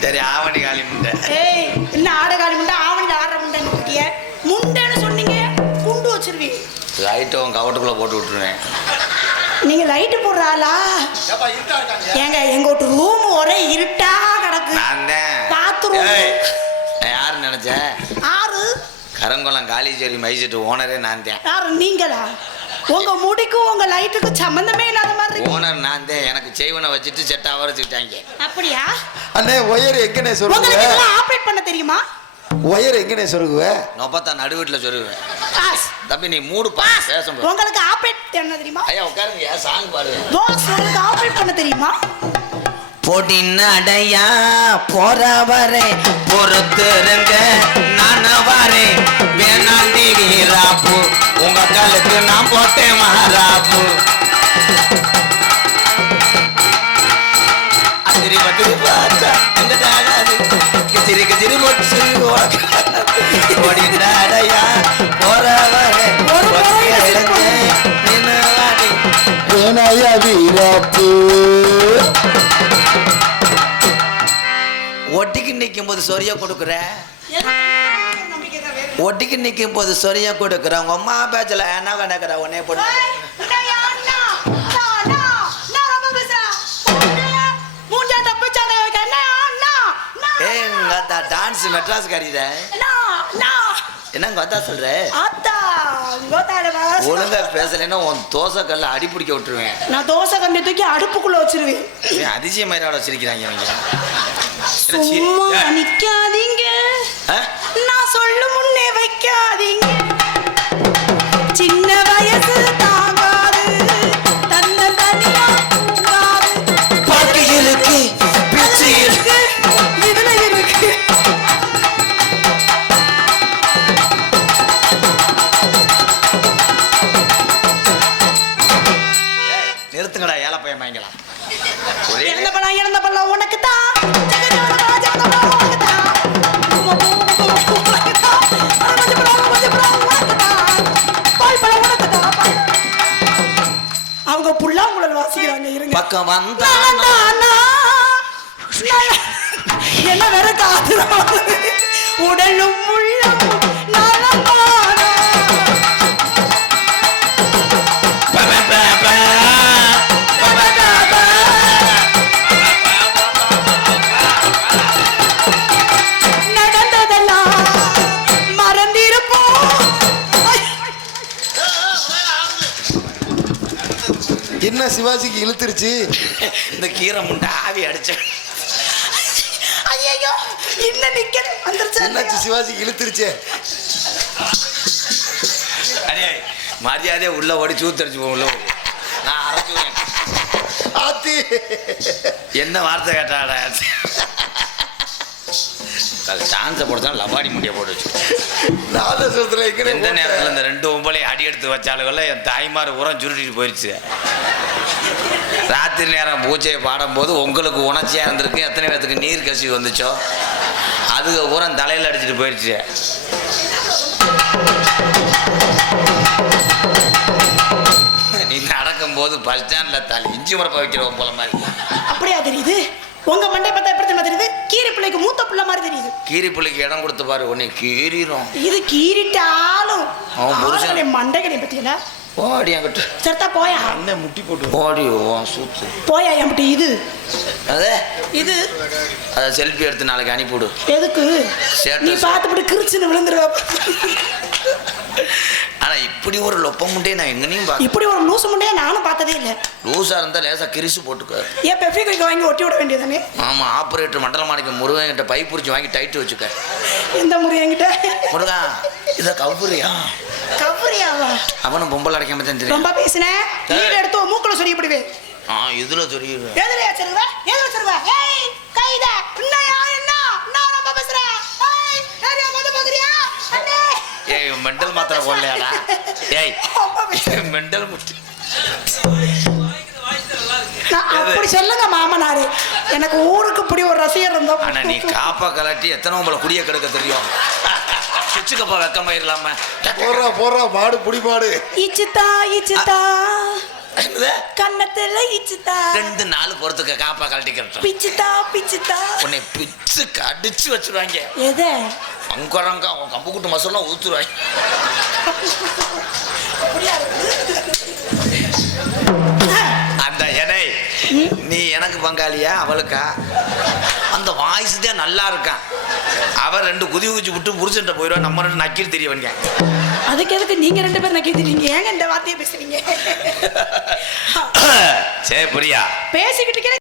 சரி ஆவணி காலி முண்டை என்ன ஆடுகாலி முண்டை? லைட்டை உன் கவட்டுக்குள்ளே போட்டு விட்டுருவேன். நீங்க லைட்டு போடுற ஆளா? ஏங்க எங்க வீட்டு ரூம் ஒரே இருட்டா கிடக்கு. நான் யாரு நினைச்சேன் ஆறு கரங்குளம் காளிச்சேரி மைசெட்டு ஓனரே நான் தான். யாரு நீங்களா? உங்க முடிக்கும் உங்க லைட்டுக்கும் சம்பந்தமே இல்லாத மாதிரி. ஓனர் நான் தான். எனக்கு செய்வனை வச்சுட்டு செட்டா வரைச்சுட்டாங்க அப்படியா? அண்ணே ஒயர் எங்கனே உங்களுக்கு இதெல்லாம் ஆபரேட் பண்ண தெரியுமா? ஒயர் எங்கனே சொருகுவ? நொப்பத்தா நடுவீட்டில் சொல்லுவேன் பாஸ் தம்பி நீ மூடு பா. பேச முடியும் உங்களுக்கு ஆபரேட் என்ன தெரியுமா? ஐயா உட்காருங்க சாங் பாடு பாஸ் உங்களுக்கு ஆபரேட் பண்ண தெரியுமா? போட்டின் அடையா போறவரே பொறுத்திருங்க நான் வரேன் வேணாண்டி வீராப்பு உங்க காலுக்கு நான் போட்டேன் மகாராப்பு. அதிரி மதுரி பார்த்தா எங்க தாகாது கிச்சிரி கிச்சிரி மொச்சு வீராப்பு ஒட்டிக்கு நிற்கும் போது சொரிய கொடுக்குற? நம்பிக்கை தான் வேறு. ஒட்டிக்கு நிற்கும் போது சொரிய கொடுக்குற? உங்க அம்மா பேச்சில் என்ன கணக்குற? உடனே போட்டு ஏய், டான்ஸ் மெட்ராஸ் காரிட அண்ணா, அண்ணா. என்ன உங்க அத்தா சொல்ற ஆத்தா, உங்க ஆத்தால வா. ஒழுங்கா பேசலைன்னா உன் தோசை கல்ல அடி பிடிக்க விட்டுருவேன். நான் தோசை கண்ணி தூக்கி அடுப்புக்குள்ள வச்சிருவேன். ஏன் அதிசய மயிரோட வச்சிருக்கிறாங்க அவங்க நிக்காதீங்க? நான் சொல்லும் முன்னே வைக்காதீங்க. நிறுத்துங்கடா ஏழை பையன் வாங்கிக்கலாம் ஒரே இறந்த பழம் இறந்த பழம் உனக்கு தான் பால். அவங்க புல்லாங்குழல் வாசிக்கிறாங்க இருங்க. பக்கம் வந்தா. என்ன வேற காது என்ன சிவாஜிக்கு இழுத்துருச்சு? இந்த கீரை முண்டை ஆவி அடிச்ச. ஐயோ இன்னும் நிக்கிற வந்துருச்சு என்னாச்சு சிவாஜிக்கு இழுத்துருச்சே? அடே மரியாதையா உள்ள ஓடி சூத்தடிச்சு உள்ள. நான் அரைச்சுவேன் ஆத்தி. என்ன வார்த்தை கேட்டாடா? சான்ஸை போட்டு லபாடி முடிய போட்டு வச்சு எங்கனே எந்த நேரத்தில் இந்த ரெண்டு ஒம்பளை அடி எடுத்து வச்சாலுங்கள என் தாய்மார் உரம் சுருட்டிட்டு போயிடுச்சு ராத்திரி நேரம் பூஜையை பாடும்போது உங்களுக்கு உணர்ச்சியாக இருந்திருக்கு எத்தனை பேர்த்துக்கு நீர் கசிவு வந்துச்சோ? அதுக்கு உரம் தலையில் அடிச்சிட்டு போயிடுச்சு நீ நடக்கும்போது பஸ் ஸ்டாண்டில் தலை இஞ்சி முறப்ப வைக்கிறவன் போல மாதிரி. அப்படியா தெரியுது? உங்க மண்டை பார்த்தா எப்படி தெரியுமா தெரியுது? கீரி பிள்ளைக்கு மூத்த பிள்ளை மாதிரி தெரியுது. கீரி புள்ளிக்கு இடம் கொடுத்து பாரு உன்னை கீறிடும் இது கீறிட்டாலும் அவன் புருஷன். ஆளுடைய மண்டைகளை பத்தியில ஓடி அங்கிட்டு சரித்தா போயா? அண்ணன் முட்டி போட்டு ஓடி ஓ சூத்து. போயா என்கிட்ட இது? அதே? இது? அதை செல்ஃபி எடுத்து நாளைக்கு அனுப்பிவிடு. எதுக்கு. நீ பார்த்துப்படி கிரிச்சுன்னு விழுந்துருவ ஆனா இப்படி ஒரு லொப்ப முட்டையை நான் எங்கனையும் பார்க்க இப்படி ஒரு லூசு முண்டையை நானும் பார்த்ததே இல்லை. லூசா இருந்தா லேசா கிரிசு போட்டுக்க. ஏன் பெஃபி குயிக்க வாங்கி ஒட்டி விட வேண்டியதானே ஆமா ஆப்ரேட்டர் மண்டல மாணிக்க முருகன் கிட்ட பை பிடிச்சி வாங்கி டைட்டு வச்சுக்க. எந்த முறை என்கிட்ட? முருகா இத கவுரியா கவரியாவா அவனும் பொம்பளை அடைக்காம தான் தெரியும். ரொம்ப பேசினேன் வீடு எடுத்து மூக்குல சொரியப்படுவே ஆ இதுல தெரியும் எதுல வச்சிருவ எது வச்சிருவ ஏய் கைத என்னையா என்ன? நான் ரொம்ப பேசுறேன். ஏய் மெண்டல் மாத்திரை போடலையாடா? ஏய் மெண்டல் அப்படி சொல்லுங்க மாமனாரே. எனக்கு ஊருக்கு இப்படி ஒரு ரசிகர் இருந்தோம். ஆனா நீ காப்பா கலட்டி எத்தனை உங்களை குடிய கெடுக்க தெரியும்? சுச்சுக்கப்பா வெக்கம் போயிடலாம போடுறா போடுறா மாடு புடி மாடு இச்சுதா இச்சுதா என்னது? கண்ணத்துல இச்சுதா. ரெண்டு நாள் பொறுத்துக்க காப்பா கலட்டி கட்டும் பிச்சுதா பிச்சுதா. உன்னை பிச்சு கடிச்சு வச்சிருவாங்க. எதை? அங்கரங்க அவன் கம்பு கூட்டு மசூலாம் ஊத்துருவாங்க அந்த எடை நீ எனக்கு பங்காளியா அவளுக்கா? அந்த வாய்ஸ் தான் நல்லா இருக்கான். அவ ரெண்டு குதி குதிச்சு விட்டு புருஷன்ட்ட போயிடுவா நம்ம ரெண்டு நக்கீர் தெரிய வந்தேன் அதுக்கு எதுக்கு நீங்க ரெண்டு பேரும் நக்கிட்டீங்க ஏங்க இந்த வார்த்தையை பேசுறீங்க? சரி பிரியா? பேசிக்கிட்டு